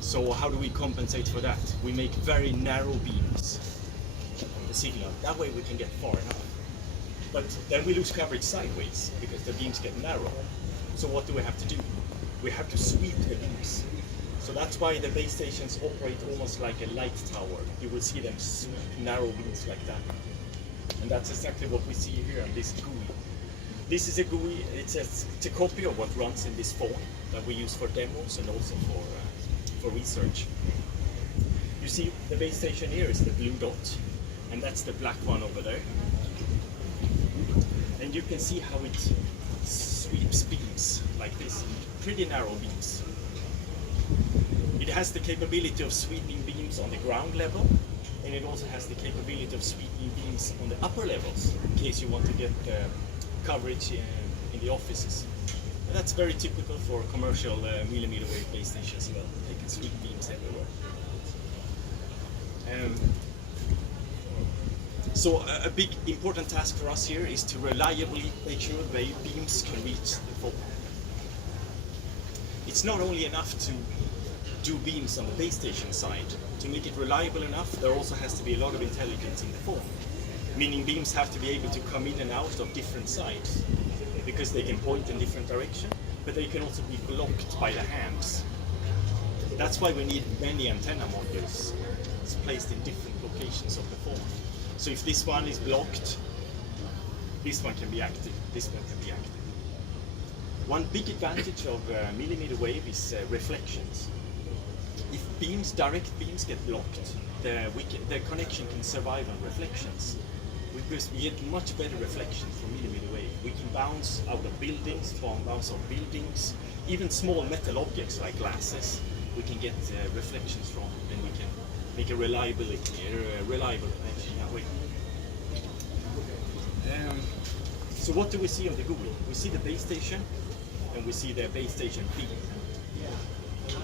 So how do we compensate for that? We make very narrow beams on the signal. That way we can get far enough. But then we lose coverage sideways because the beams get narrow. So what do we have to do? We have to sweep the beams. So that's why the base stations operate almost like a light tower. You will see them sweep narrow beams like that. And that's exactly what we see here on this GUI. This is a GUI, it's a copy of what runs in this phone that we use for demos and also for research. You see the base station here is the blue dot, and that's the black one over there. And you can see how it sweeps beams like this, pretty narrow beams. It has the capability of sweeping beams on the ground level, and it also has the capability of sweeping beams on the upper levels in case you want to get coverage in the offices. And that's very typical for commercial millimeter wave base stations as well. They can sweep beams everywhere. So a big important task for us here is to reliably make sure the beams can reach the phone. It's not only enough to do beams on the base station side. To make it reliable enough, there also has to be a lot of intelligence in the phone. Meaning beams have to be able to come in and out of different sides because they can point in different directions, but they can also be blocked by the hands. That's why we need many antenna modules placed in different locations of the phone. So if this one is blocked, this one can be active, this one can be active. One big advantage of millimeter wave is reflections. If direct beams get blocked, the connection can survive on reflections. Because we get much better reflections from millimeter wave. We can bounce out of buildings, bounce off buildings, even small metal objects like glasses, we can get reflections from, and we can make a reliable connection that way. So what do we see on the GUI? We see the base station, and we see the base station beam.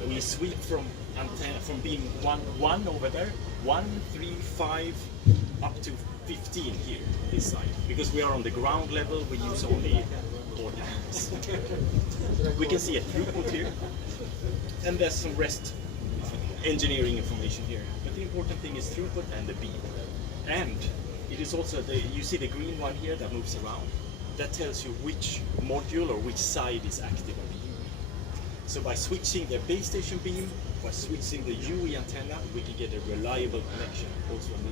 And we sweep from antenna from beam 1 over there, 1, 3, 5, up to 15 here, this side. Because we are on the ground level, we use only ordinals. We can see a throughput here, and there's some rest engineering information here. But the important thing is throughput and the beam. And it is also, you see the green one here that moves around? That tells you which module or which side is active on the UE. So by switching the base station beam, by switching the UE antenna, we can get a reliable connection also on the